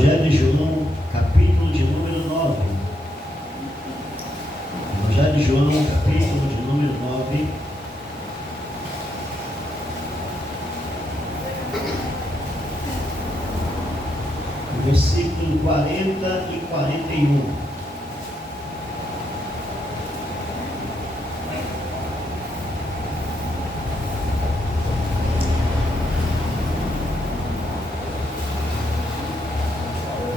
Evangelho de João, capítulo de número 9. Evangelho de João, capítulo de número 9. Versículo 40 e 41.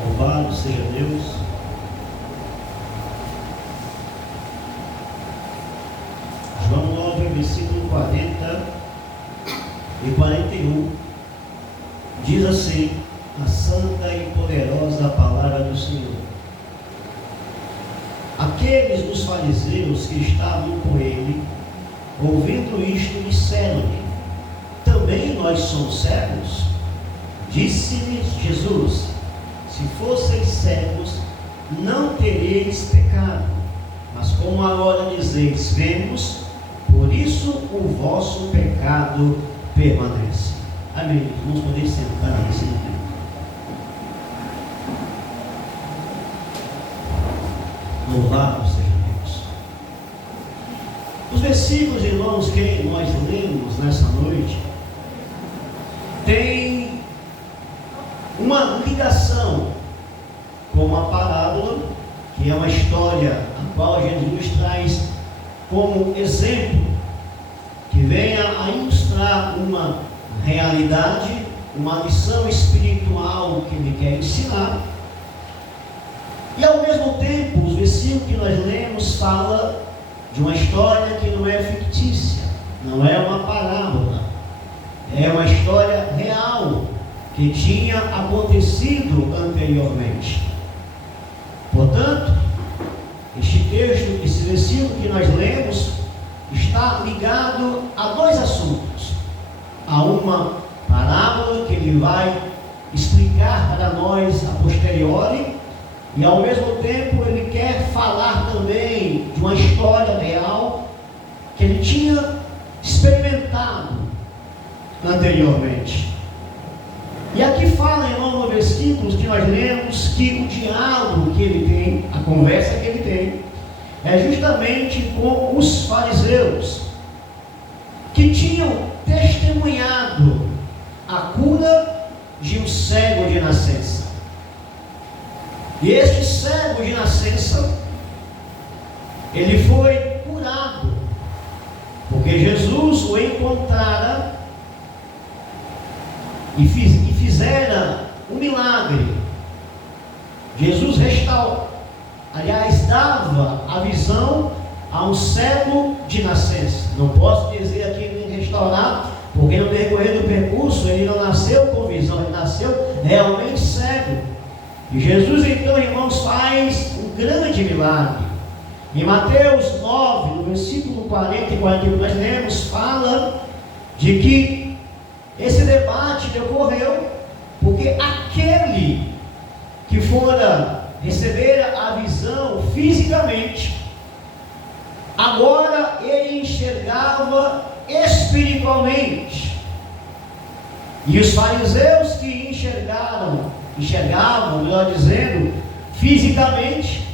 Louvado seja Deus. João 9, versículo 40 e 41. Diz assim a santa e poderosa palavra do Senhor. Aqueles dos fariseus que estavam com ele, ouvindo isto, disseram-lhe: também nós somos cegos? Disse-lhes Jesus: se fosseis cegos, não teríeis pecado, mas como agora dizeis, vemos, por isso o vosso pecado permanece. Amém. Vamos poder sentar nesse momento. Louvado seja Deus. Os versículos, irmãos, que nós lemos nessa noite tem uma ligação com uma parábola, que é uma história a qual Jesus traz como exemplo, que venha a ilustrar uma realidade, uma lição espiritual que ele quer ensinar. E ao mesmo tempo, os versículos que nós lemos falam de uma história que não é fictícia, não é uma parábola, é uma história real que tinha acontecido anteriormente. Portanto, este texto, esse versículo que nós lemos, está ligado a dois assuntos: a uma parábola que ele vai explicar para nós a posteriori, e ao mesmo tempo ele quer falar também de uma história real que ele tinha experimentado anteriormente. E aqui fala, irmão, no versículo que nós lemos, que o diálogo que ele tem, a conversa que ele tem, é justamente com os fariseus, que tinham testemunhado a cura de um cego de nascença. E este cego de nascença, ele foi curado, porque Jesus o encontrara e fizera um milagre. Jesus dava a visão a um cego de nascença. Não posso dizer aqui em restaurar, porque no decorrer do percurso ele não nasceu com visão, ele nasceu realmente cego. E Jesus então, irmãos, faz um grande milagre. Em Mateus 9, no versículo 40 e 41, nós lemos, fala de que esse debate decorreu porque aquele que fora receber a visão fisicamente, agora ele enxergava espiritualmente. E os fariseus que enxergavam, melhor dizendo, fisicamente,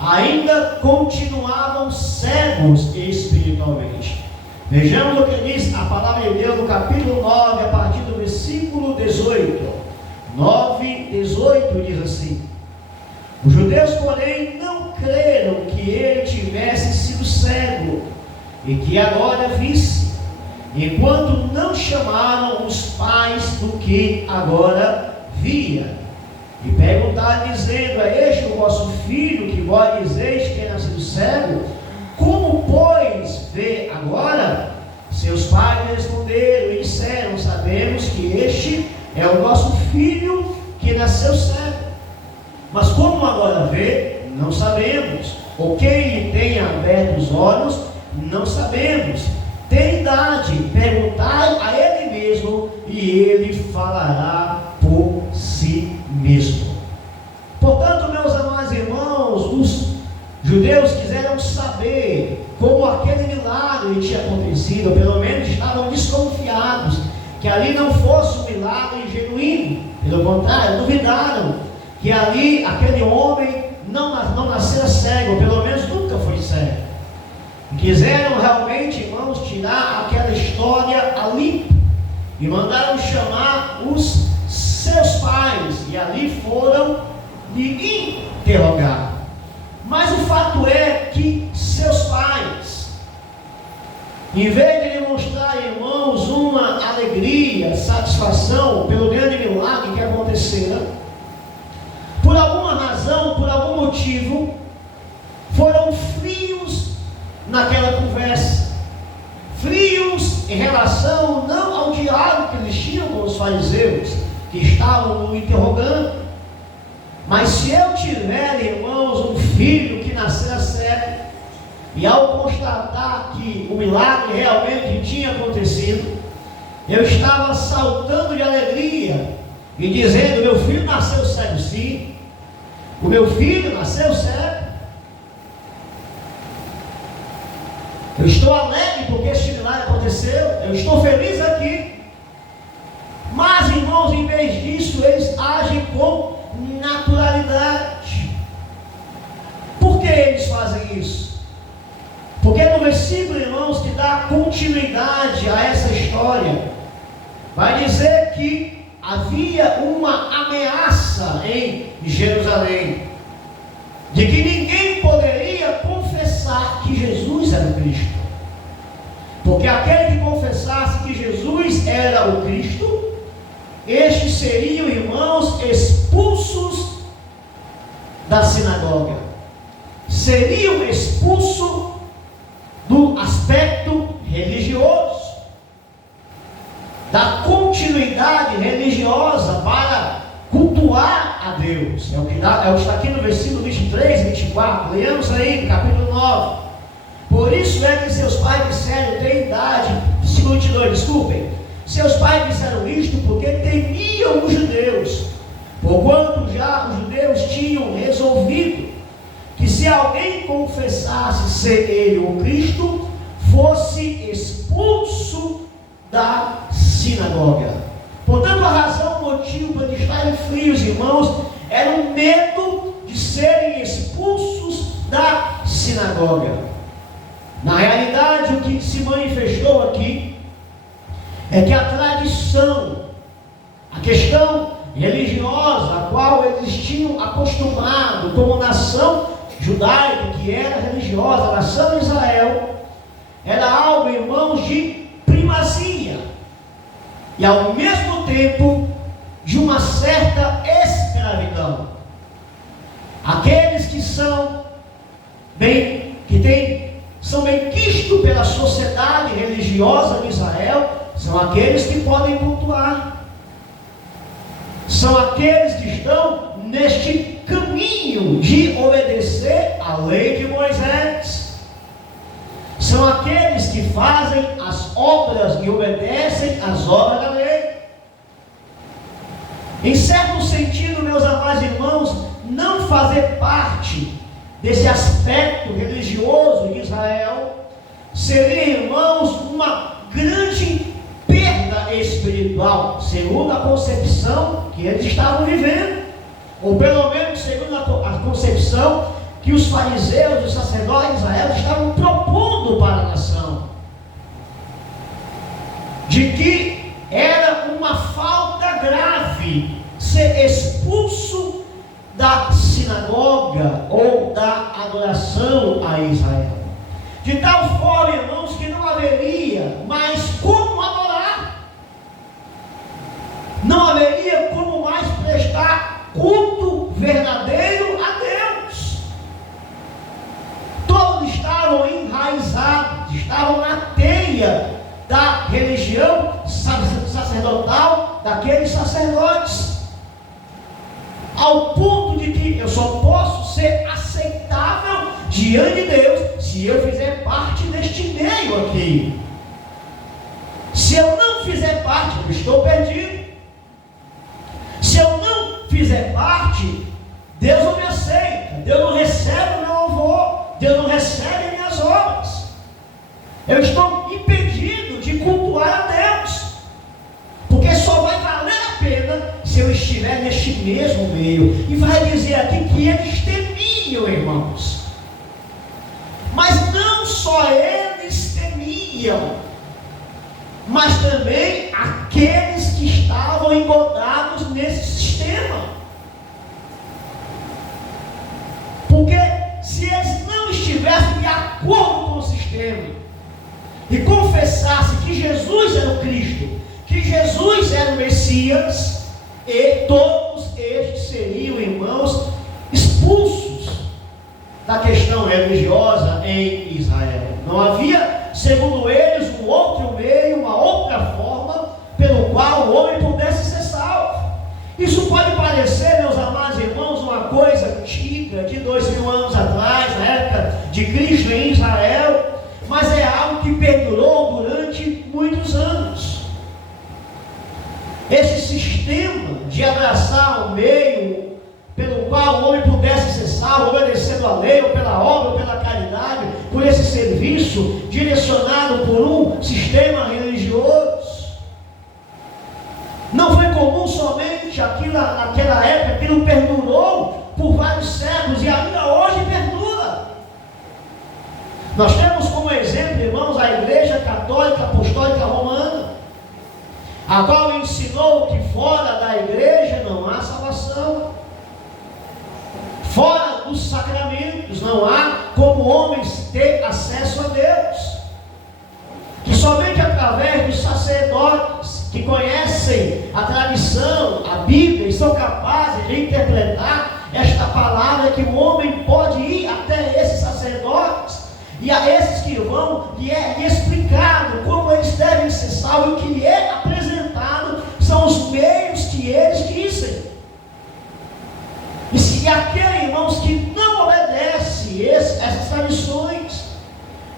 ainda continuavam cegos espiritualmente. Vejamos o que diz a palavra de Deus no capítulo 9, a partir do versículo 18. 9, 18 diz assim: os judeus, porém, não creram que ele tivesse sido cego e que agora visse, enquanto não chamaram os pais do que agora via, e perguntaram, dizendo: é este o vosso filho que vós dizeis que é nascido cego? Como, pois, vê agora? Seus pais responderam e disseram: sabemos que este é o nosso filho que nasceu cego. Mas como agora vê, não sabemos. Ou quem lhe tenha aberto os olhos, não sabemos. Tem idade, perguntai a ele mesmo, e ele falará por si mesmo. Portanto, meus amados irmãos, os judeus quiseram saber como aquele milagre tinha acontecido, ou pelo menos estavam desconfiados que ali não fosse um milagre genuíno, pelo contrário, duvidaram que ali aquele homem não nascera cego, ou pelo menos nunca foi cego. Quiseram realmente, irmãos, tirar aquela história ali e mandaram chamar os seus pais, e ali foram lhe interrogar. Mas o fato é que seus pais, em vez de lhe mostrar, irmãos, uma alegria, satisfação pelo grande milagre que acontecera, por alguma razão, por algum motivo, foram frios naquela conversa, frios em relação não ao diálogo que eles tinham com os fariseus, que estavam no interrogando. Mas se eu tiver, irmãos, um filho que nascera cego, e ao constatar que o milagre realmente tinha acontecido, eu estava saltando de alegria e dizendo: meu filho nasceu cego, sim, o meu filho nasceu cego. Eu estou alegre porque este milagre aconteceu, eu estou feliz aqui. Mas, irmãos, em vez disso, eles agem com naturalidade. Por que eles fazem isso? Porque no versículo, irmãos, que dá continuidade a essa história, vai dizer que havia uma ameaça em Jerusalém, de que ninguém poderia confessar que Jesus era o Cristo. Porque aquele que confessasse que Jesus era o Cristo, estes seriam, irmãos, expulsos da sinagoga, seriam expulsos do aspecto religioso, da continuidade religiosa para cultuar a Deus. É o que está aqui no versículo 23 e 24. Leamos aí no capítulo 9. Por isso é que seus pais disseram: tem idade. Versículo 22, desculpem. Seus pais disseram isto porque temiam os judeus, porquanto já os judeus tinham resolvido que se alguém confessasse ser ele o Cristo, fosse expulso da sinagoga. Portanto, a razão, o motivo para estarem frios, irmãos, era o medo de serem expulsos da sinagoga. Na realidade, o que se manifestou aqui é que a tradição, a questão religiosa, a qual eles tinham acostumado como nação judaica, que era religiosa, a nação de Israel, era algo, irmãos, de primazia e ao mesmo tempo de uma certa escravidão. Aqueles que são bem quistos pela sociedade religiosa de Israel são aqueles que podem cultuar, são aqueles que estão neste caminho de obedecer à lei de Moisés, são aqueles que fazem as obras e obedecem às obras da lei. Em certo sentido, meus amados irmãos, não fazer parte desse aspecto religioso de Israel seria, irmãos, uma grande perda espiritual, segundo a concepção que eles estavam vivendo, ou pelo menos segundo a concepção que os fariseus, os sacerdotes de Israel estavam propondo para a nação, de que era uma falta grave ser expulso da sinagoga ou da adoração a Israel, de tal forma, irmãos, que não haveria mais como adorar, não haveria como mais prestar culto verdadeiro a Deus. Todos estavam enraizados, estavam na teia da religião sacerdotal daqueles sacerdotes, ao ponto de que eu só posso ser aceitável diante de Deus se eu fizer parte deste meio aqui. Se eu não fizer parte, eu estou perdido. Se eu não fizer parte, Deus não me aceita, Deus não recebe o meu louvor, Deus não recebe minhas obras. Eu estou impedido de cultuar a Deus, porque só vai valer a pena se eu estiver estiver neste mesmo meio. E vai dizer aqui que eles temiam, irmãos. Mas não só eles temiam, mas também aqueles que estavam engodados nesse sistema. Porque se eles não estivessem de acordo com o sistema e confessassem que Jesus era o Cristo, que Jesus era o Messias, e todos estes seriam, irmãos, expulsos da questão religiosa em Israel. Não havia, segundo eles, um outro meio, uma outra forma pelo qual o homem pudesse ser salvo. Isso pode parecer, meus amados irmãos, uma coisa antiga, de 2000 anos atrás, na época de Cristo em Israel, mas é algo que perdurou durante muitos anos. Esse sistema de abraçar o meio pelo qual o homem pudesse ser salvo, obedecendo a lei, ou pela obra, ou pela caridade, por esse serviço direcionado por um sistema religioso, não foi comum somente aquilo naquela época, aquilo perdurou por vários séculos e ainda hoje perdura. Nós temos como exemplo, irmãos, a Igreja Católica Apostólica Romana, a qual ensinou que fora da igreja não há salvação. Fora dos sacramentos não há como homens ter acesso a Deus. Que somente através dos sacerdotes que conhecem a tradição, a Bíblia, e são capazes de interpretar esta palavra, que o homem pode ir até esses sacerdotes e a esses que vão lhe explicado como eles devem ser salvos. O que lhe é apresentado são os meios que eles dizem. E se aquele, irmãos, que não obedece essas tradições,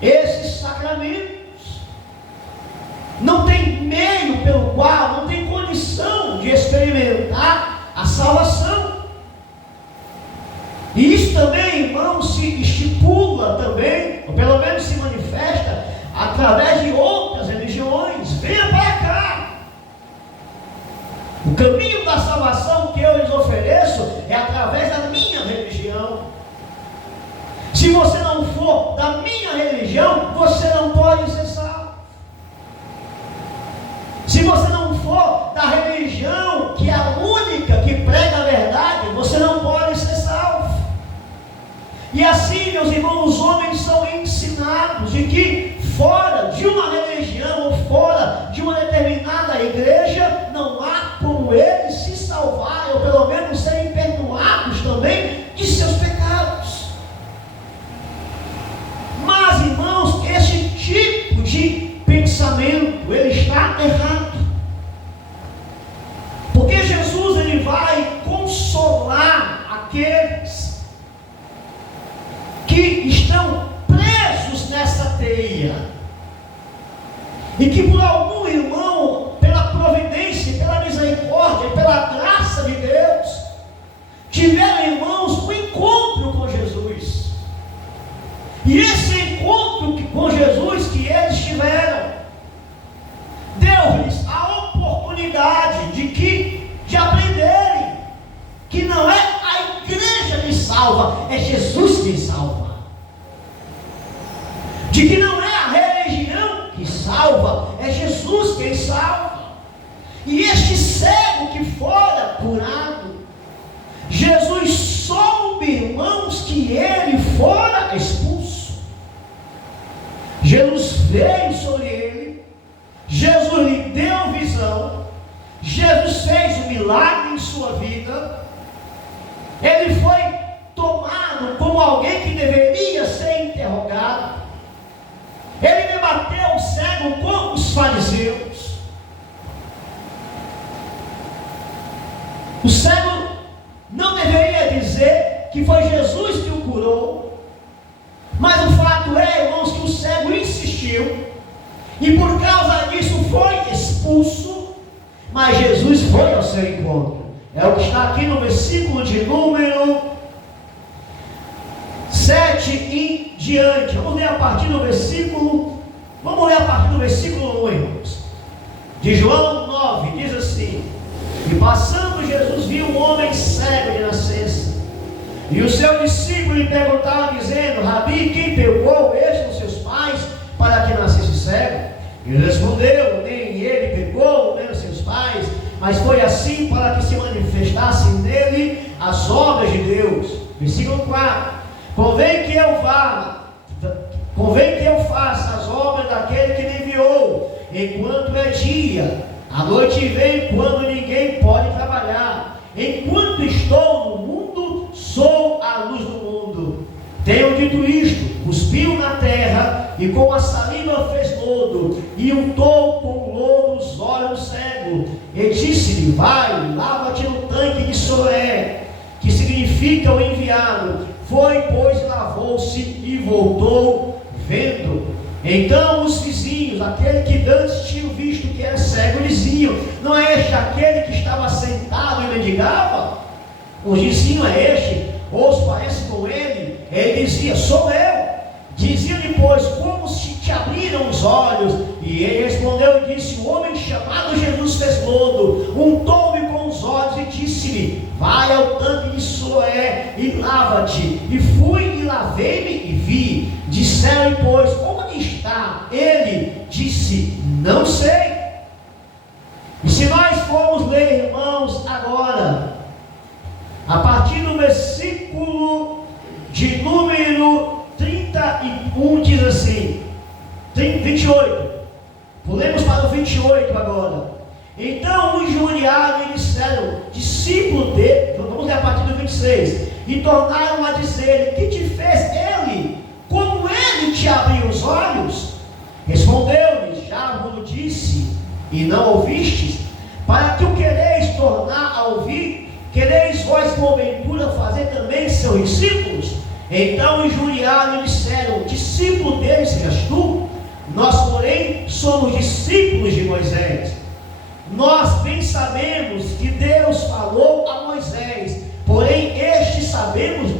esses sacramentos, não tem meio pelo qual, não tem condição de experimentar a salvação. E isso também, irmãos, se estipula também, ou pelo menos se manifesta, através de outras religiões. Venha para cá. O caminho da salvação que eu lhes ofereço é através da minha religião. Se você não for da minha religião, você não pode ser salvo. Se você não for da religião que é a única que prega a verdade, você não pode ser salvo. E assim, meus irmãos, os homens são ensinados de que fora de uma religião ou fora de uma determinada igreja não há como eles se salvarem, ou pelo menos serem perdoados também de seus pecados. Mas, irmãos, esse tipo de pensamento, ele está errado. Porque Jesus, ele vai consolar aqueles que estão presos nessa teia, e que por algum irmão, pela providência, pela misericórdia, pela graça de Deus, tiveram, irmãos, um encontro com Jesus. E esse encontro com Jesus que eles tiveram, deu-lhes a oportunidade de aprenderem que não é a igreja que salva, é Jesus que salva. De que não é a religião que salva, é Jesus quem salva. E este cego que fora curado, Jesus soube, irmãos, que ele fora expulso. Jesus veio sobre ele, Jesus lhe deu visão, Jesus fez um milagre em sua vida. Ele foi tomado como alguém que deveria ser interrogado. Ele debateu o cego com os fariseus. O cego não deveria dizer que foi Jesus que o curou, mas o fato é, irmãos, que o cego insistiu, e por causa disso foi expulso, mas Jesus foi ao seu encontro. É o que está aqui no versículo de número 7 em diante. Vamos ler a partir do versículo 1, irmãos. De João 9, diz assim: E passando Jesus viu um homem cego de nascença. E o seu discípulo lhe perguntava, dizendo: Rabi, quem pecou, este ou seus pais, para que nascesse cego? Ele respondeu: nem ele pecou, nem os seus pais, mas foi assim para que se manifestassem nele as obras de Deus. Versículo 4: Convém que eu faça as obras daquele que me enviou, enquanto é dia. A noite vem quando ninguém pode trabalhar. Enquanto estou no mundo, sou a luz do mundo. Tenho dito isto, cuspiu na terra, e com a saliva fez lodo, e untou com lodo os olhos do cego, e disse-lhe: vai, lava-te no tanque de Siloé, que significa o enviado. Foi, pois, lavou-se e voltou vendo. Então os vizinhos, aquele que antes tinham visto que era cego, diziam: não é este aquele que estava sentado e mendigava? O vizinho é este, ou se parece com ele? Ele dizia: sou eu. Dizia-lhe, pois, como se te abriram os olhos? E ele respondeu e disse: o homem chamado Jesus fez lodo, untou-me com os olhos e disse-me: vai ao tanque de Siloé e lava-te. E fui e lavei-me e vi. Disseram-lhe, pois, onde está? Ele disse: não sei. E se nós formos ler, irmãos, agora, a partir do versículo de número 31, diz assim, 28, pulemos para o 28 agora. Então os injuriaram e disseram: discípulo dele, vamos ler a partir do 26, e tornaram a dizer: que te fez ele? Como ele te abriu os olhos? Respondeu-lhes: já vos disse, e não ouvistes? Para que o quereis tornar a ouvir? Quereis vós porventura fazer também seus discípulos? Então injuriaram e disseram: discípulo dele serás tu? Nós, porém, somos discípulos de Moisés. Nós bem sabemos que Deus falou a Moisés, porém este sabemos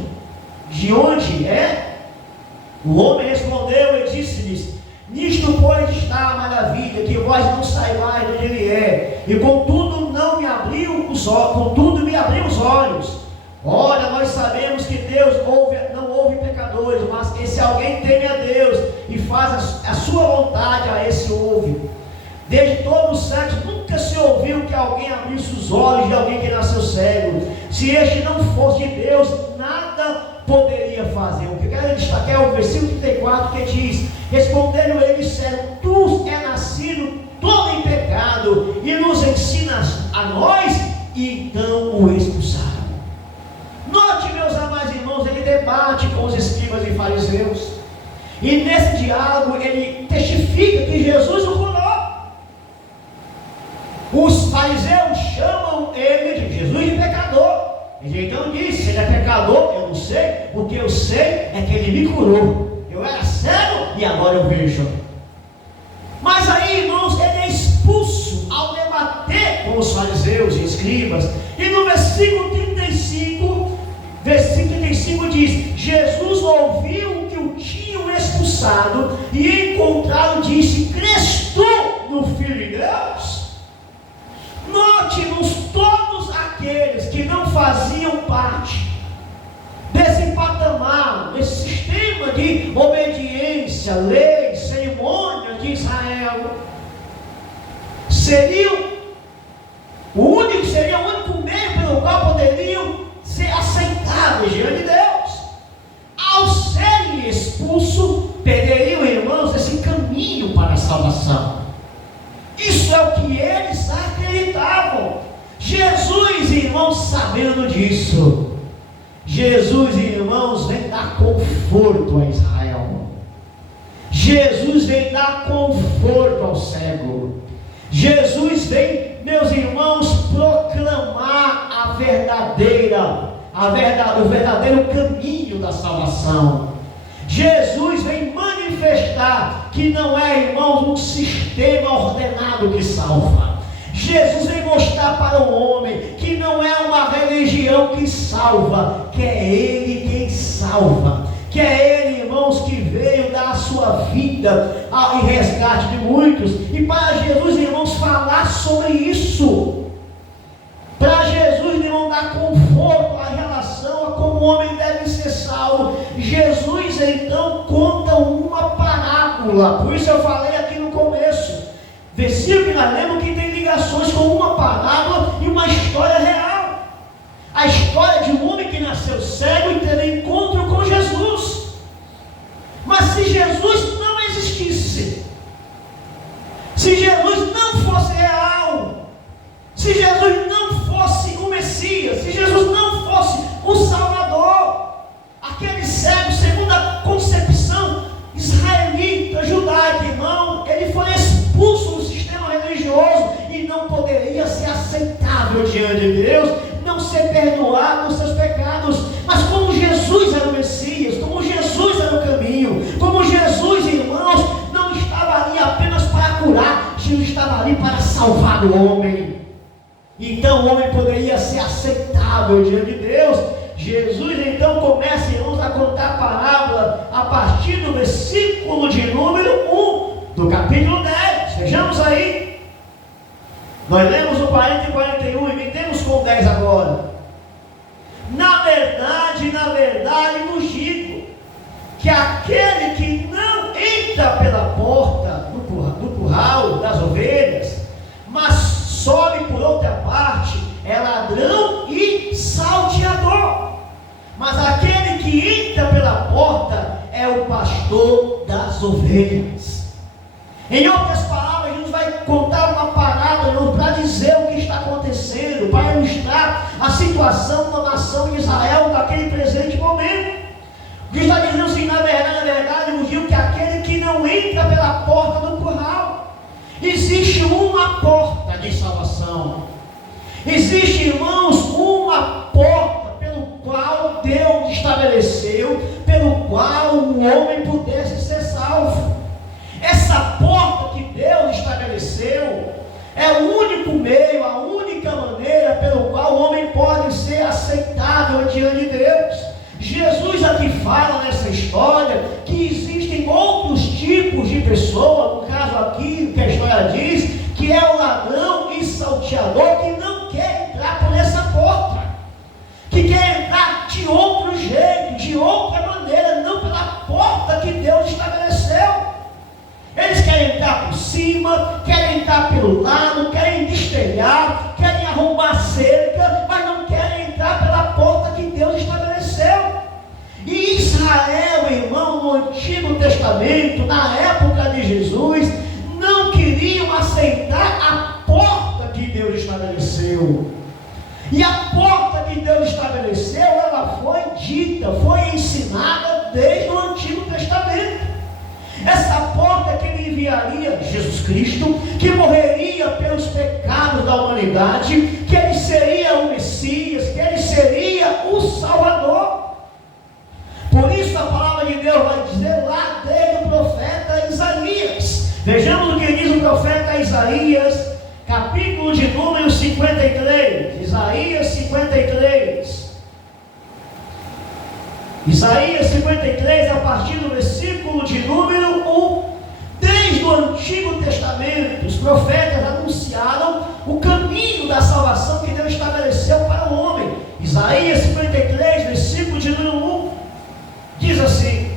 de onde é. O homem respondeu e disse-lhes: nisto, pois, está a maravilha, que vós não saibais de onde ele é, e contudo não me abriu os olhos, contudo me abriu os olhos. Ora, nós sabemos que Deus não ouve pecadores, mas que se alguém teme a Deus e faz a sua vontade, a esse ouve. Desde todos os séculos nunca se ouviu que alguém abrisse os olhos de alguém que nasceu cego. Se este não fosse de Deus, nada poderia fazer. O que eu quero destacar é o versículo 34, que diz: responderam eles, disseram: tu é nascido todo em pecado e nos ensinas a nós? E então o expulsaram. Note, meus amados irmãos, ele debate com os escribas e fariseus, e nesse diálogo ele testifica que Jesus o curou. Os fariseus chamam ele de Jesus de pecador. Ele então disse: se ele é pecador, eu não sei. O que eu sei é que ele me curou. Eu era cego e agora eu vejo. Mas aí, irmãos, ele é expulso ao debater com os fariseus e escribas. E no versículo 35 diz: Jesus ouviu que o tinham expulsado e encontrado disse: crês tu no Filho de Deus? Note-nos, todos aqueles que não faziam parte desse patamar, desse sistema de obediência, leis, cerimônias de Israel, seria o único meio pelo qual poderiam ser aceitáveis diante de Deus. Ao serem expulsos, perderiam, irmãos, esse caminho para a salvação. Isso é o que eles acreditavam. Jesus, irmãos, sabendo disso, Jesus, irmãos, vem dar conforto a Israel. Jesus vem dar conforto ao cego. Jesus vem, meus irmãos, proclamar o verdadeiro caminho da salvação. Jesus vem manifestar que não é, irmãos, um sistema ordenado que salva. Jesus vem mostrar para o homem que não é uma religião que salva, que é Ele quem salva, que é Ele, irmãos, que veio dar a sua vida em resgate de muitos. E para Jesus, irmãos, falar sobre isso, para Jesus, irmãos, como o homem deve ser salvo, Jesus então conta uma parábola. Por isso eu falei aqui no começo, versículo que nós lemos que tem ligações com uma parábola e uma história real. A história de um homem que nasceu cego e teve encontro com Jesus. Mas se Jesus não existisse, se Jesus não fosse real, se Jesus não fosse o Messias, se Jesus não fosse o Salvador, aquele cego, segundo a concepção israelita, judaica, irmão, ele foi expulso do sistema religioso e não poderia ser aceitável diante de Deus, não ser perdoado dos seus pecados. Mas como Jesus era o Messias, como Jesus era o caminho, como Jesus, irmãos, não estava ali apenas para curar, Jesus estava ali para salvar o homem. Então o homem poderia ser aceitável diante de Deus. Jesus então começa, irmãos, a contar a parábola a partir do versículo de número 1 do capítulo 10. Vejamos aí. Nós lemos o 40 e 41 e metemos com o 10 agora. Na verdade vos digo que aquele que não entra pela porta do curral das ovelhas, mas sobe por outra parte, é ladrão e salteador. Mas aquele que entra pela porta é o pastor das ovelhas. Em outras palavras, Jesus vai contar uma parábola para dizer o que está acontecendo, para ilustrar a situação da nação de Israel naquele presente momento. Jesus está dizendo assim: na verdade, eu digo que aquele que não entra pela porta do curral, existe uma porta de salvação. Existe, irmãos, uma porta pelo qual Deus estabeleceu, pelo qual o homem pudesse ser salvo. Essa porta que Deus estabeleceu é o único meio, a única maneira pelo qual o homem pode ser aceitável diante de Deus. Jesus aqui fala nessa história que existem outros tipos de pessoa, no caso aqui que a história diz, que é o ladrão e salteador que não quer entrar por essa porta, que quer entrar de outro jeito, de outra maneira, não pela porta que Deus estabeleceu. Eles querem entrar por cima, querem entrar pelo lado, querem destelhar, querem arrombar cerca, mas não querem entrar pela porta que Deus estabeleceu. E Israel, irmão, no Antigo Testamento, na época de Jesus, não queriam aceitar a porta que Deus estabeleceu. E a porta que Deus estabeleceu, ela foi dita, foi ensinada desde o Antigo Testamento. Essa porta que ele enviaria Jesus Cristo, que morreria pelos pecados da humanidade, que ele seria o Messias, que ele seria o Salvador. Por isso a palavra de Deus vai dizer lá desde o profeta Isaías. Vejamos o que diz o profeta Isaías, capítulo de número 53. Isaías 53. Isaías 53, a partir do versículo de número 1. Desde o Antigo Testamento, os profetas anunciaram o caminho da salvação que Deus estabeleceu para o homem. Isaías 53, versículo de número 1, diz assim: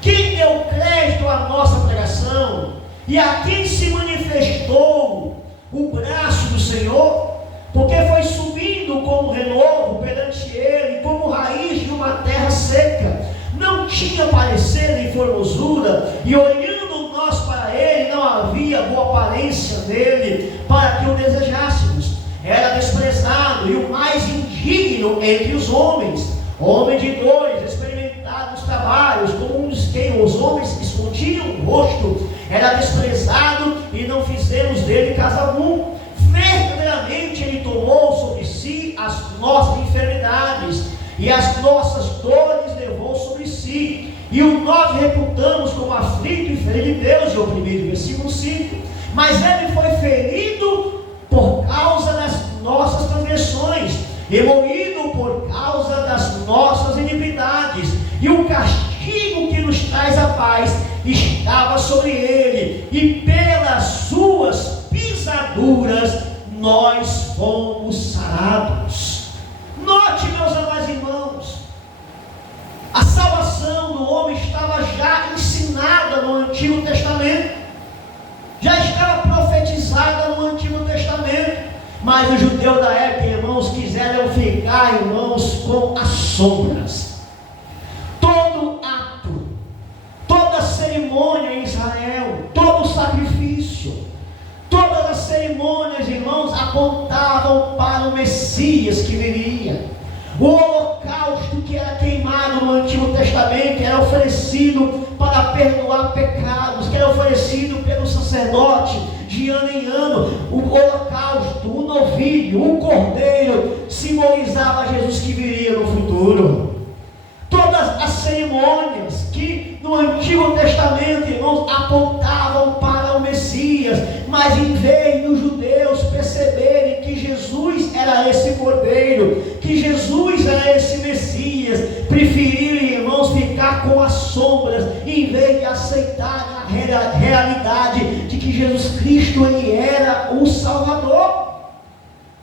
quem deu crédito à nossa pregação, e a quem se manifestou o braço do Senhor, porque foi subindo como renovo perante ele, como raiz de uma terra seca, não tinha parecer nem formosura, e olhando nós para ele, não havia boa aparência nele, para que o desejássemos. Era desprezado e o mais indigno entre os homens, homem de dores, experimentado nos trabalhos, como um dos quem os homens escondiam o rosto. Era desprezado e não fizemos dele caso algum. Verdadeiramente ele tomou sobre si as nossas enfermidades, e as nossas dores levou sobre si, e o nós reputamos como aflito e ferido de Deus, e oprimido. Versículo 5. Mas ele foi ferido por causa das nossas transgressões, e moído por causa das nossas iniquidades, e o castigo que nos traz a paz estava sobre ele, e pelas suas pisaduras nós fomos sarados. Note, meus amados irmãos, Antigo Testamento. Já estava profetizada no Antigo Testamento. Mas os judeus da época, irmãos, quiseram ficar, irmãos, com as sombras. Todo ato, toda cerimônia em Israel, todo sacrifício, todas as cerimônias, irmãos, apontavam para o Messias que viria. O holocausto que era queimado no Antigo Testamento era oferecido para perdoar pecados, que era oferecido pelo sacerdote de ano em ano. O holocausto, o novilho, o cordeiro simbolizava Jesus que viria no futuro. Todas as cerimônias que no Antigo Testamento, irmãos, apontavam para o Messias, mas em vez dos judeus perceberem que Jesus era esse cordeiro, que Jesus era esse Messias, preferiram, irmãos, ficar com as sombras, em vez de aceitar a realidade de que Jesus Cristo, ele era o Salvador.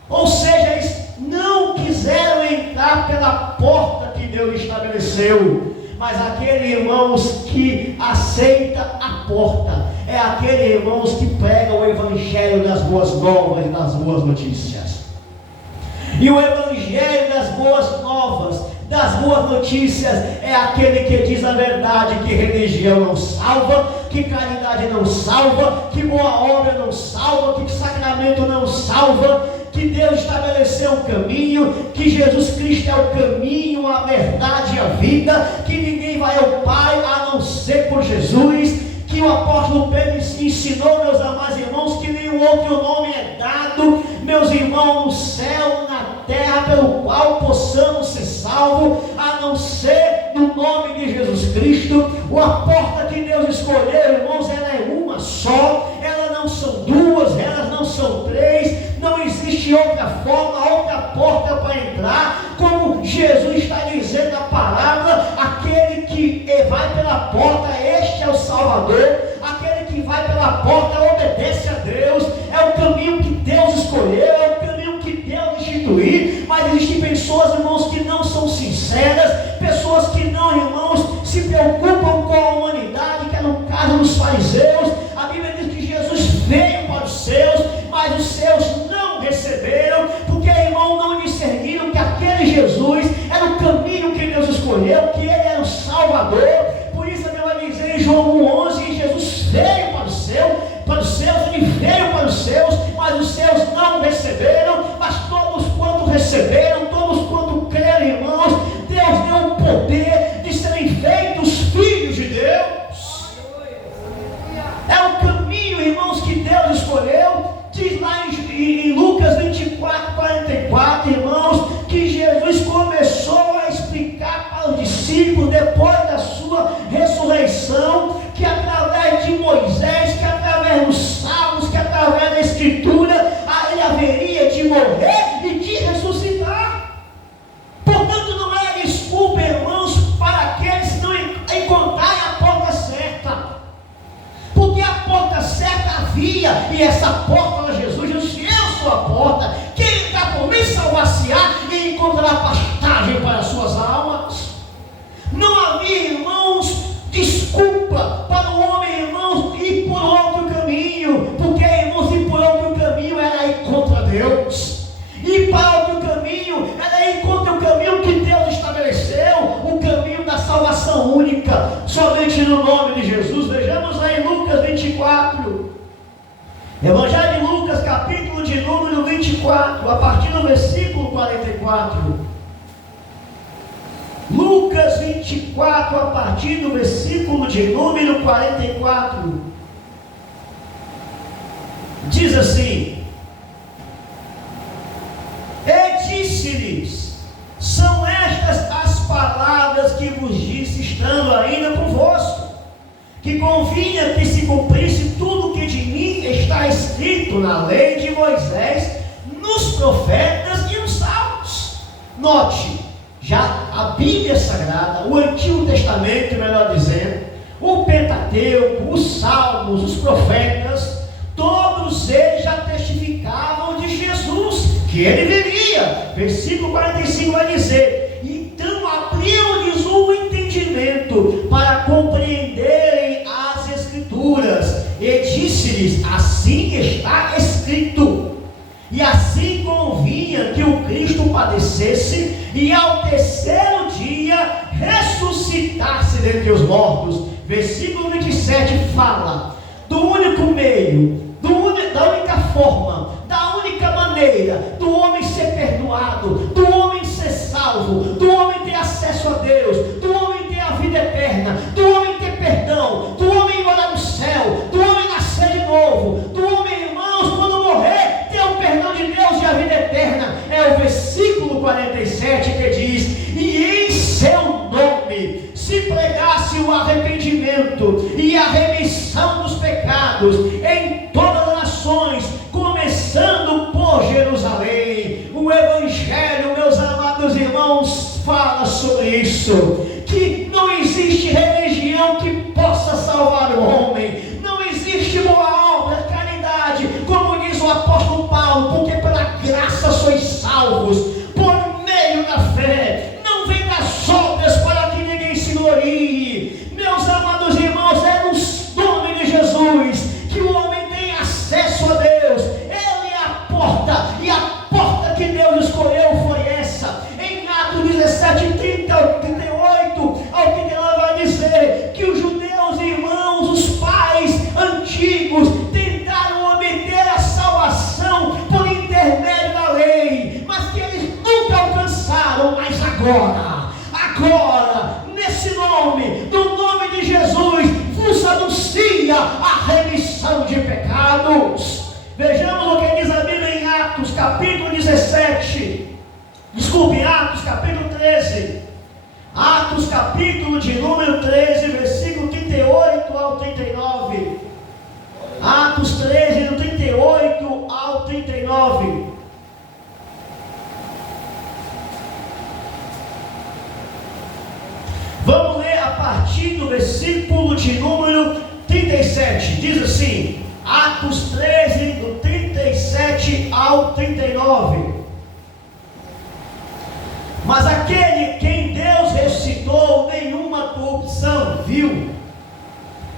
Ou seja, eles não quiseram entrar pela porta que Deus estabeleceu, mas aquele, irmãos, que aceita a porta, é aquele, irmãos, que prega o Evangelho das boas novas e das boas notícias. E o Evangelho das boas novas, das boas notícias, é aquele que diz a verdade, que religião não salva, que caridade não salva, que boa obra não salva, que sacramento não salva, que Deus estabeleceu um caminho, que Jesus Cristo é o caminho, a verdade e a vida, que ninguém vai ao Pai a não ser por Jesus, que o apóstolo Pedro ensinou, meus amados irmãos, que nenhum outro nome é dado, meus irmãos, no céu, na terra, pelo qual possamos ser salvos, a não ser no nome de Jesus Cristo. A porta que Deus escolheu, irmãos, ela é uma só, elas não são duas, elas não são três, não existe outra forma, outra porta para entrar, como Jesus está dizendo na palavra: aquele que vai pela porta, este é o Salvador, aquele que vai pela porta obedece a Deus, é o caminho que Deus escolheu, é o caminho que Deus instituiu. Mas existem pessoas, irmãos, que não são sinceras, pessoas que não, irmãos, se preocupam com a humanidade, que é no caso dos fariseus. A Bíblia diz que Jesus veio para os seus, mas os seus não receberam, porque, irmão, não discerniram que aquele Jesus era o caminho que Deus escolheu, que ele era o Salvador. Por isso a Bíblia vai dizer em João 1,11, Jesus veio para os seus, ele veio para os seus, mas os seus não receberam. Mas todos quanto receberam, todos quanto creram, irmãos, Deus deu o poder de serem feitos filhos de Deus. É o caminho, irmãos, que Deus escolheu. Diz lá em Lucas 24, 44, irmãos, que Jesus começou a explicar para os discípulos, depois da sua ressurreição, que através de Moisés, que através dos salmos, que através da Escritura, ele haveria de morrer e de ressuscitar. Portanto, não é desculpa, irmãos, para aqueles que não encontrarem a porta certa. Porque a porta certa havia, e essa porta era Jesus. Jesus disse: eu sou a porta, quem entrar por mim salvar-se-á e encontrará pastagem para as suas almas. Não havia, irmãos, desculpa para o homem, irmãos, ir por outro caminho, porque, irmãos, ir por outro caminho era ir contra Deus. Ir para outro caminho era ir contra o caminho que Deus estabeleceu, o caminho da salvação única, somente no nome de Jesus. Vejamos aí Lucas 24, Evangelho de Lucas, capítulo de número 24, a partir do versículo 44. Lucas 24, a partir do versículo de número 44, diz assim: e disse-lhes: são estas as palavras que vos disse, estando ainda convosco, que convinha que se cumprisse tudo que de mim está escrito na lei de Moisés, nos profetas e nos salmos. Note, já a Bíblia Sagrada, o Antigo Testamento, melhor dizendo, o Pentateuco, os salmos, os profetas, todos eles já testificavam de Jesus, que ele viria. Versículo 45 vai dizer: então abriu-lhes o entendimento para compreenderem as Escrituras. e ao terceiro dia ressuscitasse dentre os mortos. Versículo 27 fala do único meio, da única forma, da única maneira do homem ser perdoado, do homem ser salvo, do homem ter acesso a Deus, do homem ter a vida eterna, do homem ter perdão, do homem morar no céu, do homem nascer de novo, do homem, irmãos, quando morrer, ter o perdão de Deus e a vida eterna. É o versículo 47 que diz: e em seu nome se pregasse o arrependimento e a remissão dos pecados em todas as nações, começando por Jerusalém. O Evangelho, meus amados irmãos, fala sobre isso, que não existe religião que possa salvar o homem, não existe boa obra, caridade, como diz o apóstolo Paulo, porque pela graça sois salvos, por meio da fé, não vem das obras para que ninguém se glorie. Meus amados irmãos, é no nome de Jesus que o homem tem acesso a Deus. Ele é a porta, e a porta que Deus escolheu foi essa. Em Atos 17, 30 ao 38 ao 39 vai dizer que os judeus, irmãos, os pais antigos, tentaram obter a salvação por intermédio da lei, mas que eles nunca alcançaram. Mas agora, nesse nome, no nome de Jesus, vos anuncia a remissão de pecados. Vejamos o que diz a Bíblia em Atos capítulo 17, Atos capítulo 13, Atos capítulo de número 13, versículo 38 ao 39, Atos 13, do 38 ao 39, vamos ler a partir do versículo de número 37, diz assim, Atos 13, do 37 ao 39. Mas aquele quem Deus ressuscitou, nenhuma corrupção viu.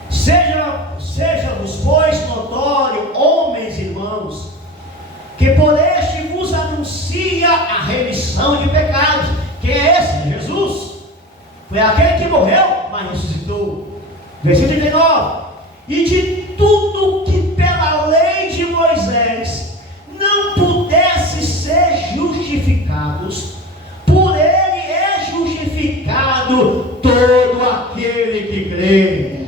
Seja-vos, pois, notório, homens e irmãos, que por este vos anuncia a remissão de pecados. Quem é esse? Jesus. Foi aquele que morreu, mas ressuscitou. Versículo 39. E de tudo que pela lei de Moisés não pudesse ser justificados, por ele é justificado todo aquele que crê.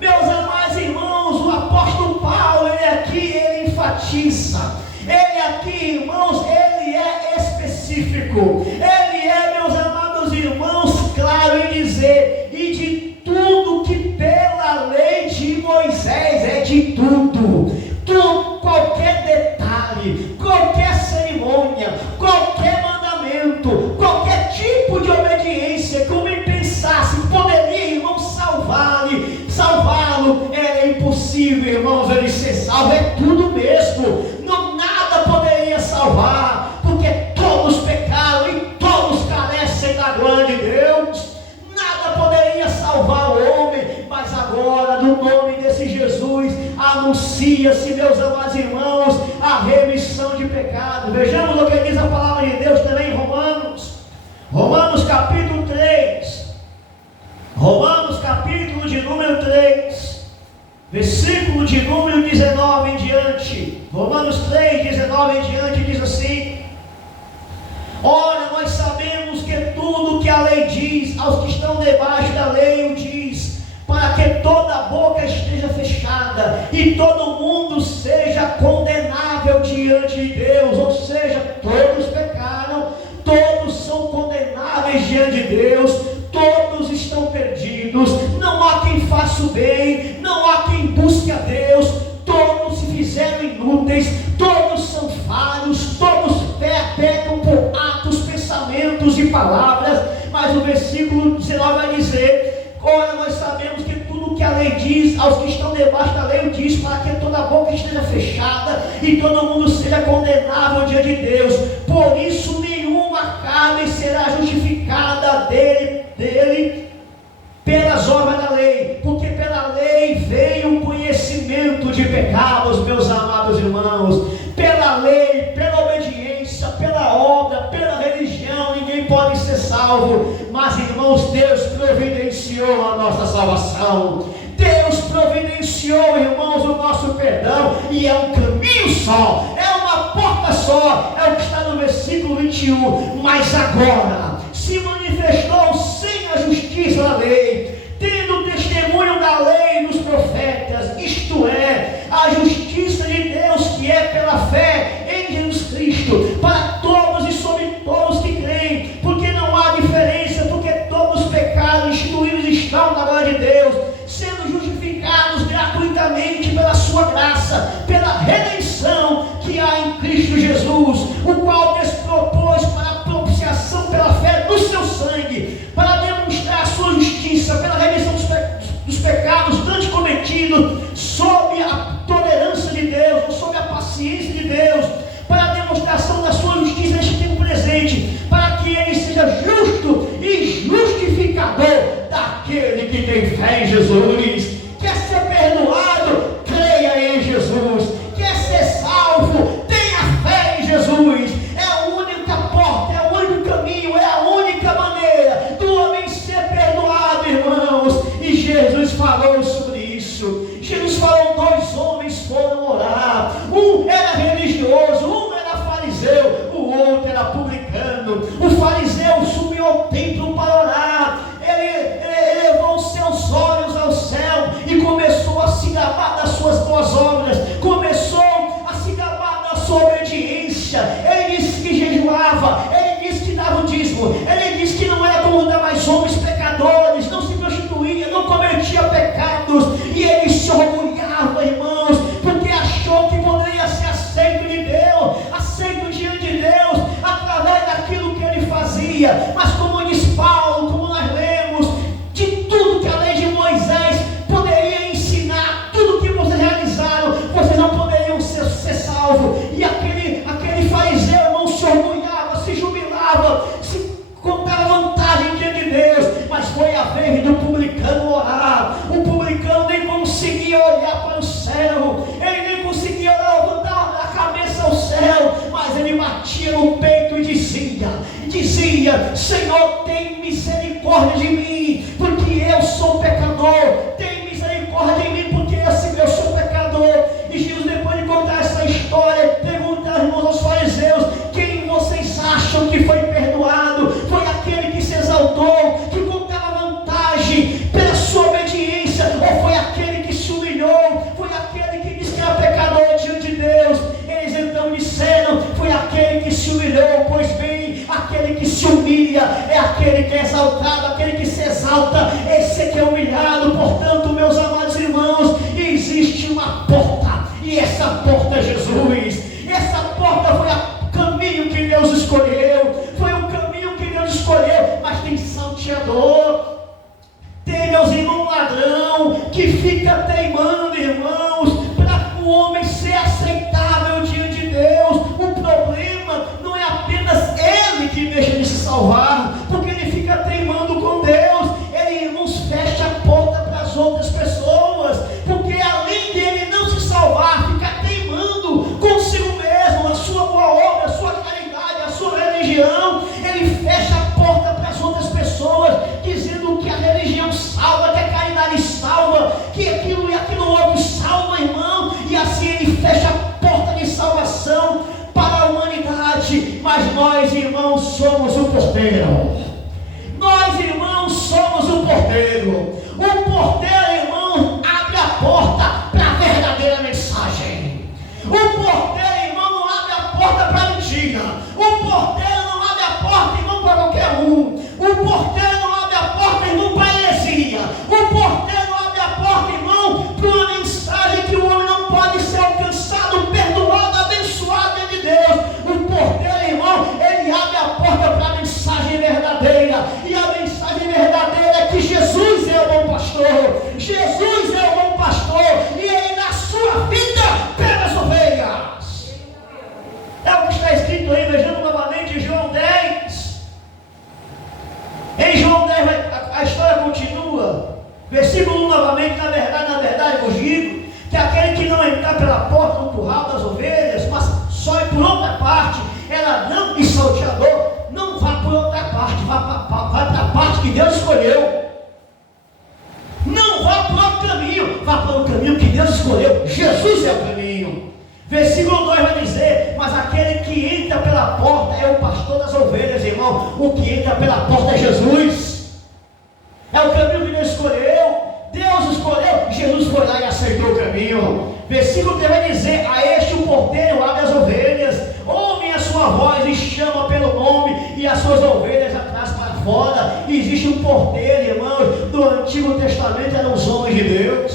Meus amados irmãos, o apóstolo Paulo, ele enfatiza, ele aqui, irmãos, ele é específico, ele é, meus amados irmãos, claro em dizer, e de tudo que pela lei de Moisés, é de tudo, qualquer detalhe, qualquer cerimônia, qualquer mandamento, qualquer tipo de obediência que o homem pensasse poderia, irmão, salvá-lo, era impossível, irmãos, ele ser salvo, é tudo mesmo, não, nada poderia salvar, porque todos pecaram e todos carecem da glória de Deus, nada poderia salvar o homem, mas agora, no nome desse Jesus, anuncia-se, meus amados irmãos, a remissão de pecado. Vejamos o que diz a palavra de Deus também em Romanos capítulo 3, Romanos capítulo de número 3, versículo de número 19 em diante. Romanos 3, 19 em diante diz assim: ora, nós sabemos que tudo que a lei diz aos que estão debaixo da lei o diz, para que toda a boca esteja fechada e todo mundo seja condenável diante de Deus. Ou seja, todos pecaram, todos são condenáveis diante de Deus, todos estão perdidos, não há quem faça o bem, não há quem busque a Deus, todos se fizeram inúteis, todos são falhos, todos pecam por atos, pensamentos e palavras. Mas o versículo 19 vai dizer: ora, nós sabemos que tudo que a lei diz aos que estão debaixo da lei o diz, para que toda a boca esteja fechada e todo mundo seja condenável diante de Deus. Por isso nenhuma carne será justificada dele pelas obras da lei, porque pela lei veio o conhecimento de pecados, meus amados irmãos. Pela lei, pela obediência, pela obra, pela religião, ninguém pode ser salvo. Mas, irmãos, Deus providenciou a nossa salvação. Deus providenciou, irmãos, o nosso perdão, e é um caminho só, é uma porta só, é o que está no versículo 21. Mas agora se manifestou sem a justiça da lei, tendo o testemunho da lei e dos profetas, isto é, a justiça de Deus que é pela fé em Jesus Cristo, para todos e sobre todos que creem, porque não há diferença, porque todos os pecados instituídos estão na glória de Deus, sendo justificados gratuitamente pela sua graça, pela redenção que há em Cristo Jesus, o qual Deus propôs para a propiciação pela fé do seu sangue, para demonstrar a sua justiça, pela remissão dos pecados tanto cometidos, sob a tolerância de Deus, ou sob a paciência de Deus, para a demonstração da sua justiça neste tempo presente, para que ele seja justo e justificador daquele que tem fé em Jesus. Quer ser perdoado? Creia em Jesus. Quer ser salvo? Tenha fé em Jesus. É a única porta, é o único caminho, é a única maneira do homem ser perdoado, irmãos. E Jesus falou sobre isso. Jesus falou: 2 homens foram orar, um era religioso, um era fariseu, o outro era publicano. O fariseu subiu ao templo para orar, ele levou os seus olhos ao céu e começou a se gabar das suas boas obras, começou a se gabar da sua obediência. Ele disse que jejuava, ele disse que dava o dízimo, ele disse que não era como os demais homens pecadores, não se prostituía, não cometia pecados, e ele se orgulhava, irmãos, porque achou que poderia ser aceito de Deus, aceito diante de Deus, através daquilo que ele fazia. Mas como diz Paulo, como nós lemos, de tudo que a lei de Moisés poderia ensinar, tudo que vocês realizaram, vocês não poderiam ser salvos. E aquele fariseu, irmão, se orgulhava, se jubilava, se contava vantagem diante de Deus. Mas foi a vez do publicano orar. O publicano nem conseguia olhar para o céu, ele nem conseguia levantar a cabeça ao céu, mas ele batia no peito e dizia: Senhor, tem misericórdia de mim, porque eu sou pecador. Tem misericórdia de mim, porque eu sou pecador. E Jesus, depois de contar essa história, pergunta aos irmãos, aos fariseus: quem vocês acham que foi perdoado? Foi aquele que se exaltou, que contava vantagem pela sua obediência, ou foi aquele que se humilhou? Foi aquele que disse que era pecador diante de Deus? Eles então disseram: foi aquele que se humilhou. Pois bem, aquele que se humilha é aquele que é exaltado, aquele que se exalta, esse que é humilhado. Portanto, meus amados irmãos, existe uma porta, e essa porta é Jesus. Essa porta foi o caminho que Deus escolheu, foi o caminho que Deus escolheu. Mas tem salteador, tem, meus irmãos, ladrão que fica teimando, irmãos, para o homem ser aceitável diante de Deus. O problema não é apenas ele que deixa de se salvar, porque ele fica teimando com Deus. Ele, irmãos, fecha a porta para as outras pessoas, porque além dele não se salvar, fica teimando consigo mesmo, a sua boa obra, a sua caridade, a sua religião, ele fecha a porta para as outras pessoas, dizendo que a religião salva, que a caridade salva, que aquilo e aquilo outro salva, irmão, e assim ele fecha a porta de salvação para a humanidade. Mas nós, irmãos, somos o porteiro. Nós, irmãos, somos o porteiro. O porteiro, irmão, abre a porta para a verdadeira mensagem. O porteiro, irmão, não abre a porta para a mentira. O porteiro não abre a porta, irmão, para qualquer um. O porteiro não abre a porta, irmão, para a heresia. O porteiro não abre a porta, irmão, para uma mensagem que o homem não pode ser alcançado, perdoado, abençoado de Deus. O porteiro, irmão, ele abre a porta para a mensagem verdadeira. E a mensagem verdadeira é que Jesus é o bom pastor. Jesus é o bom pastor, e ele na sua vida pega as ovelhas. É o que está escrito aí, vejamos novamente em João 10. Em João 10 a história continua. Versículo 1 novamente: na verdade vos digo, que aquele que não entrar pela porta no curral das ovelhas, mas só ir por outra parte, é ladrão e salteador. Não vá por outra parte. parte, vai para a parte que Deus escolheu. Não vá para outro caminho, vá para o caminho que Deus escolheu. Jesus é o caminho. Versículo 2 vai dizer: mas aquele que entra pela porta é o pastor das ovelhas, irmão. O que entra pela porta é Jesus. É o caminho que Deus escolheu. Deus escolheu, Jesus foi lá e aceitou o caminho. Versículo 3 vai dizer: a este o porteiro abre as ovelhas, ouvem a sua voz e chama pelo nome, e as suas ovelhas atrás para fora. Existe um porteiro, irmãos. No Antigo Testamento eram os homens de Deus.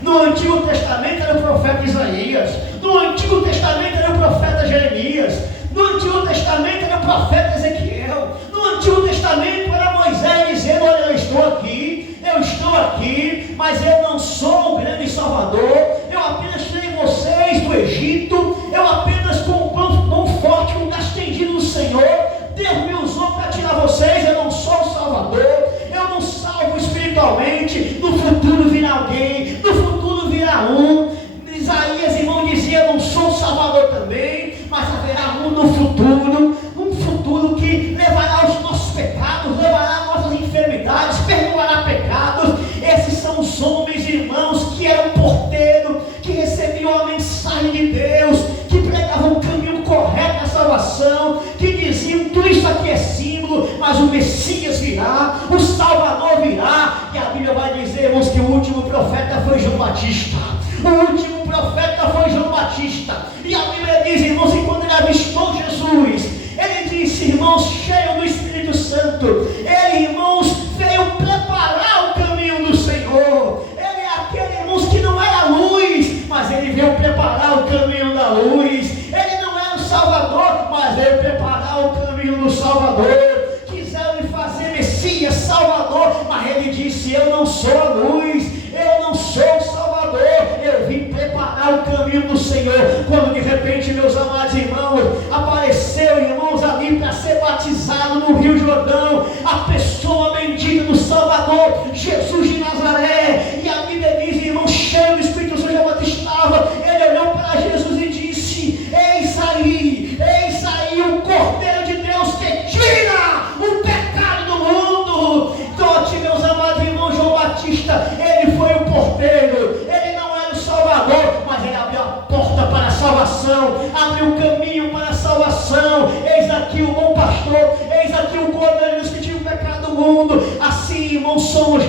No Antigo Testamento era o profeta Isaías. No Antigo Testamento era o profeta Jeremias. No Antigo Testamento era o profeta Ezequiel. No Antigo Testamento era Moisés dizendo: olha, eu estou aqui, mas eu não sou o grande Salvador. Eu apenas tirei vocês do Egito. Eu apenas com mão forte, com o braço estendido do Senhor, Deus me usou para tirar vocês. Eu não sou o Salvador. Eu não salvo espiritualmente. No futuro virá alguém. No futuro virá um. Isaías, irmão, dizia: eu não sou o Salvador também, mas haverá um no futuro. Um futuro que levará os nossos pecados, levará nossas enfermidades, perdoará pecados. Esses são os homens, irmãos, que eram porteiro, que recebiam a mensagem de Deus, que pregavam o caminho correto da salvação, que diziam: tudo isso aqui é símbolo, mas o Messias virá, o Salvador virá. E a Bíblia vai dizer, irmãos, que o último profeta foi João Batista. O último profeta foi João Batista. E a Bíblia diz, irmãos, que quando ele avistou Jesus, ele disse, irmãos, cheio do Espírito Santo, ele, irmãos, veio preparar o caminho do Senhor. Ele é aquele, irmãos, que não era luz, mas ele veio preparar o caminho da luz. Ele não era o Salvador, mas veio preparar o caminho do Salvador. Quiseram lhe fazer Messias, Salvador, mas ele disse: eu não sou a luz, eu não sou o Salvador, eu vim preparar o caminho do Senhor. Quando de repente, meus amados irmãos, apareceu, irmãos, ali para ser batizado no Rio Jordão, a pessoa bendita do Salvador, Jesus de Nazaré. E a Bíblia diz, irmão, cheio do Espírito Santo, João Batista estava. Ele olhou para Jesus e disse: eis aí o Cordeiro de Deus que tira o pecado do mundo. Note, meus amados irmãos, João Batista, ele foi o porteiro. Ele não era o Salvador, mas ele abriu a porta para a salvação, abriu o caminho para a salvação. Eis aqui o bom pastor, eis aqui o Cordeiro de Deus que tira o pecado do mundo. Assim, irmãos, somos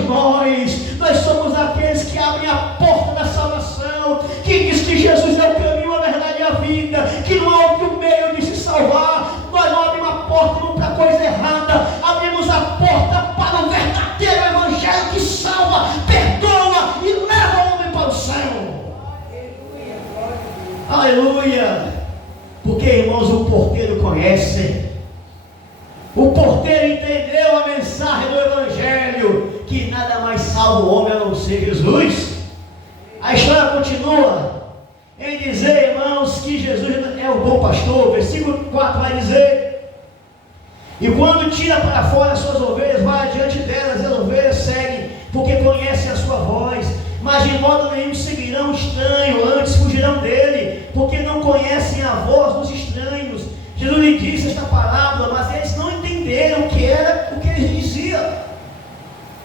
nós somos aqueles que abrem a porta da salvação, que diz que Jesus é o caminho, a verdade e a vida, que não há outro meio de se salvar. Nós não abrimos a porta para coisa errada, abrimos a porta para o verdadeiro Evangelho que salva, perdoa e leva o homem para o céu. Aleluia! Porque, irmãos, o porteiro conhece. O porteiro entendeu a mensagem do Evangelho, que nada mais salva o homem a não ser Jesus. A história continua em dizer, irmãos, que Jesus é o bom pastor. Versículo 4 vai dizer: e quando tira para fora as suas ovelhas, vai adiante delas, e as ovelhas seguem, porque conhecem a sua voz. Mas de modo nenhum seguirão o estranho, antes fugirão dele, porque não conhecem a voz dos estranhos. Jesus lhe disse esta parábola, mas eles não entenderam o que era o que ele dizia.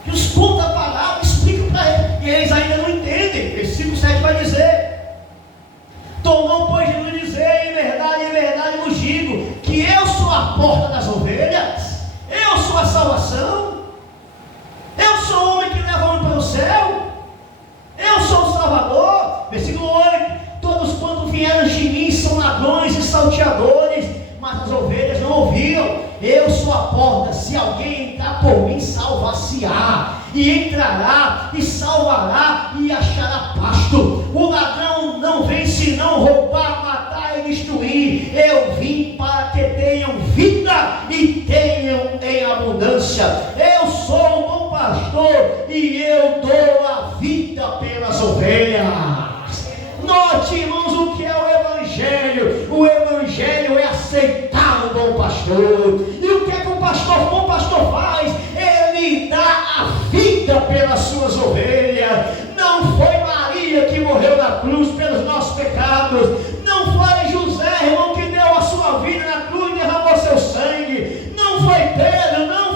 Jesus conta a parábola, explica para eles, e eles ainda não entendem. Versículo 7 vai dizer: tornou, pois, Jesus dizer: em verdade vos digo, que eu sou a porta das ovelhas, eu sou a salvação, eu sou o homem que leva o homem para o céu, eu sou o Salvador. Versículo 8: todos quanto vieram de mim são ladrões e salteadores, mas as ovelhas não ouviram. Eu sou a porta, se alguém entrar por mim, salvar-se-á, e entrará e salvará e achará pasto. O ladrão não vem senão roubar, matar e destruir. Eu vim para que tenham vida e tenham em abundância. Eu sou o bom pastor e eu dou a vida pelas ovelhas. Note, irmãos, o que é o Evangelho. O Evangelho é aceitar o bom pastor. E o que é que o bom pastor faz? Ele dá a vida pelas suas ovelhas. Não foi Maria que morreu na cruz pelos nossos pecados. Não foi José, irmão, que deu a sua vida na cruz e derramou seu sangue. Não foi Pedro, não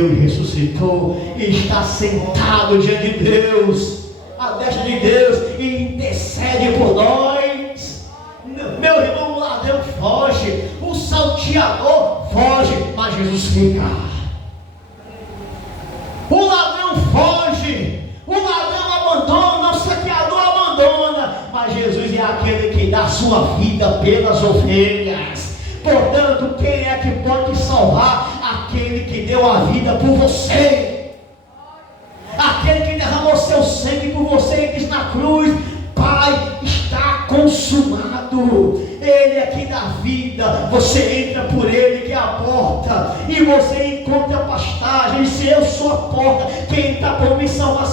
morreu e ressuscitou, e está sentado diante de Deus, à destra de Deus, e intercede por nós. Meu irmão, o ladrão foge, o salteador foge, mas Jesus fica. O ladrão foge, o ladrão abandona, o saqueador abandona, mas Jesus é aquele que dá sua vida pelas ovelhas. Portanto, quem é que pode salvar? Aquele que deu a vida por você, aquele que derramou seu sangue por você e diz na cruz: Pai, está consumado. Ele é que dá vida. Você entra por Ele, que é a porta, e você encontra pastagem. Se eu sou a porta, quem está por mim salvar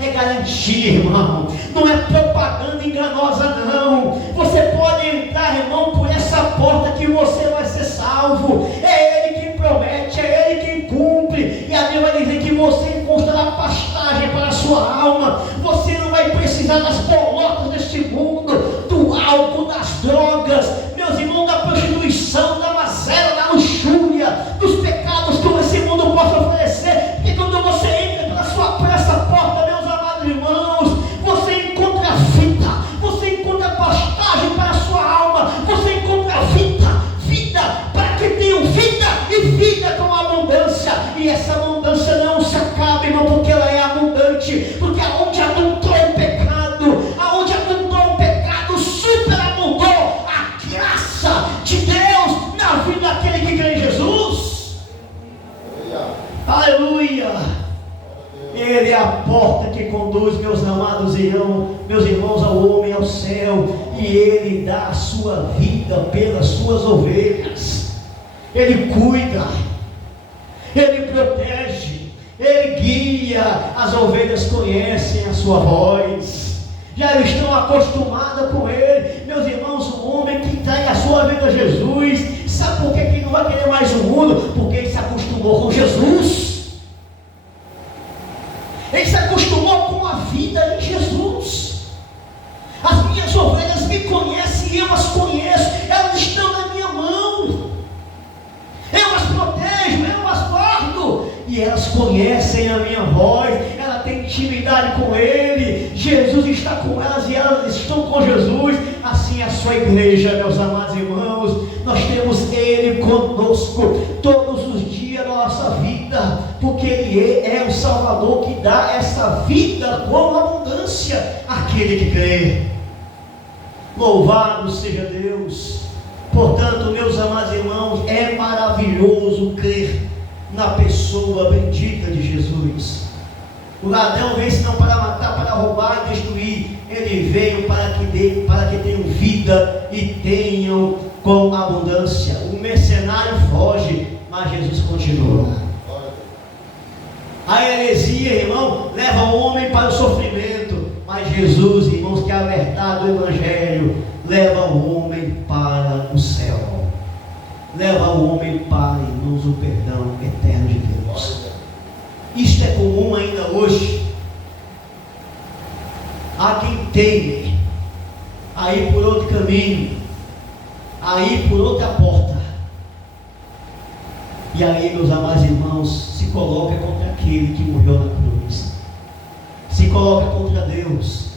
é garantia, irmão. Não é propaganda enganosa, não. Você pode entrar, irmão, por essa porta que você vai ser salvo. É Ele quem promete, é Ele quem cumpre. E a Bíblia vai dizer que você encontrará pastagem para a sua alma. Você não vai precisar das bolotas deste mundo, do álcool, das drogas, meus irmãos, da prostituição, da mazela, da luxúria, dos pecados que esse mundo pode oferecer. Porque quando você entra por essa porta, meus amados irmãos, você encontra vida, você encontra pastagem para a sua alma, você encontra vida para que tenham vida e vida com abundância. E essa abundância não se acaba, irmão, porque ela é abundante, porque aonde abundou o pecado, aonde abundou o pecado, superabundou a graça de Deus na vida daquele que crê em Jesus. Aleluia! Ele é a porta que conduz, meus amados irmãos, meus irmãos, ao homem ao céu, e Ele dá a sua vida pelas suas ovelhas. Ele cuida, Ele protege, Ele guia. As ovelhas conhecem a sua voz, já estão acostumadas com Ele. Meus irmãos, o homem que trai a sua vida a Jesus, sabe por que não vai querer mais o mundo? Porque ele se acostumou com Jesus. Ele se acostumou com a vida em Jesus. As minhas ovelhas me conhecem e eu as conheço. Elas estão na minha mão. Eu as protejo, eu as guardo. E elas conhecem a minha voz. Ela tem intimidade com Ele. Jesus está com elas e elas estão com Jesus. Assim é a sua igreja, meus amados irmãos. Nós temos Ele conosco todos os dias da nossa vida, porque Ele é o Salvador que dá essa vida com abundância àquele que crê. Louvado seja Deus. Portanto, meus amados irmãos, é maravilhoso crer na pessoa bendita de Jesus. O ladrão veio senão para matar, para roubar e destruir. Ele veio para que tenham vida e tenham com abundância. O mercenário foge, mas Jesus continua. A heresia, irmão, leva o homem para o sofrimento, mas Jesus, irmãos, que é a verdade do Evangelho, leva o homem para o céu. Leva o homem para, irmãos, o perdão eterno de Deus. Isto é comum ainda hoje. Há quem teme a ir por outro caminho, a ir por outra porta. E aí, meus amados irmãos, se coloca contra aquele que morreu na cruz, se coloca contra Deus,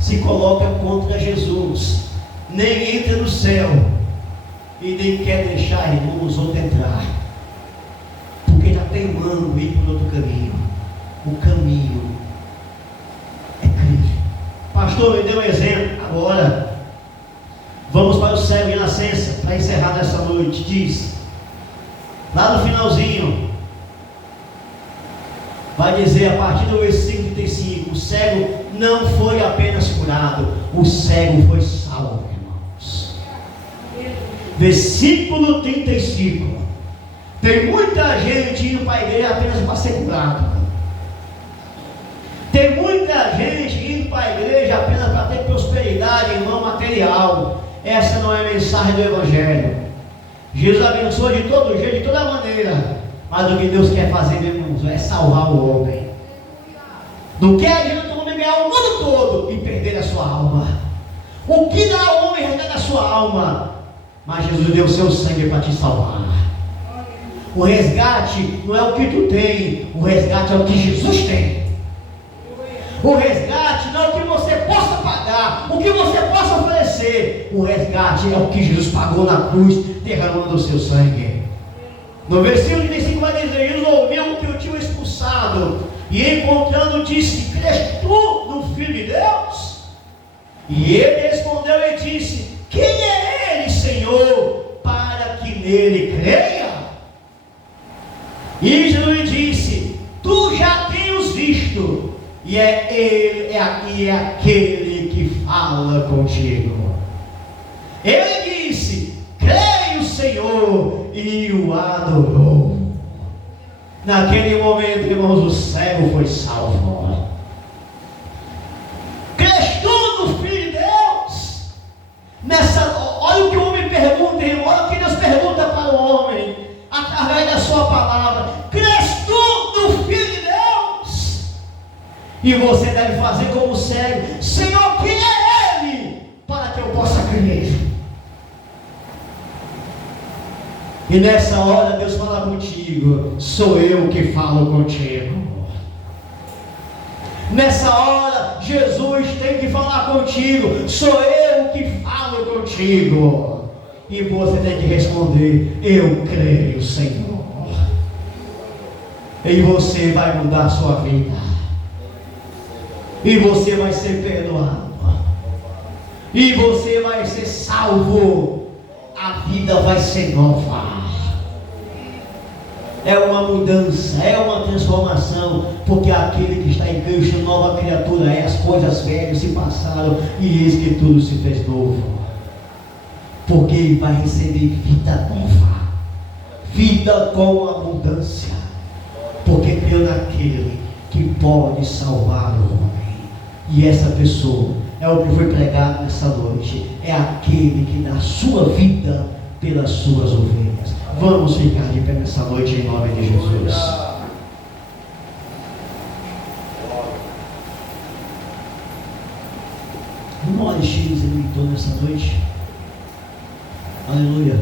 se coloca contra Jesus, nem entra no céu e nem quer deixar, irmãos, outro entrar, porque está teimando ir por outro caminho. O caminho é Cristo. Pastor, me deu um exemplo. Agora vamos para o cego e nascença, para encerrar nessa noite. Diz lá no finalzinho, vai dizer a partir do versículo 35: o cego não foi apenas curado, o cego foi salvo, irmãos. Versículo 35. Tem muita gente indo para a igreja apenas para ser curado. Tem muita gente indo para a igreja apenas para ter prosperidade, irmão, material. Essa não é a mensagem do Evangelho. Jesus abençoa de todo jeito, de toda maneira. Mas o que Deus quer fazer, meu irmão, é salvar o homem. Não quer adianta o homem ganhar o mundo todo e perder a sua alma. O que dá ao homem resgatar a sua alma? Mas Jesus deu o seu sangue para te salvar. O resgate não é o que tu tem, o resgate é o que Jesus tem. O resgate não é o que você possa pagar, o que você possa oferecer. O resgate é o que Jesus pagou na cruz, derramando o seu sangue. No versículo 35 vai dizer: Jesus ouviu que o tinham expulsado, e encontrando disse: crês tu no Filho de Deus? E ele respondeu e disse: quem é ele, Senhor, para que nele creia? E Jesus lhe disse: tu já tens visto, e é ele, é aquele que fala contigo. Ele disse: creio, Senhor, e o adorou. Naquele momento, irmãos, o cego foi salvo. Crês tu no Filho de Deus? Olha o que o homem pergunta, irmão, olha o que Deus pergunta para o homem, através da sua palavra: crês tu no Filho de Deus? E você deve fazer como o cego: Senhor, quem é ele, para que eu possa crer? E nessa hora Deus fala contigo: sou eu que falo contigo. Nessa hora Jesus tem que falar contigo: sou eu que falo contigo. E você tem que responder: eu creio, Senhor. E você vai mudar a sua vida, e você vai ser perdoado, e você vai ser salvo. A vida vai ser nova. É uma mudança, é uma transformação, porque aquele que está em Cristo, nova criatura é. As coisas velhas se passaram, e eis que tudo se fez novo. Porque ele vai receber vida nova, vida com abundância, porque creu naquele que pode salvar o homem. E essa pessoa é o que foi pregado nessa noite, é aquele que dá a sua vida pelas suas ovelhas. Vamos ficar de pé nessa noite em nome de Jesus. Irmão Alexandre, ele gritou nessa noite. Aleluia.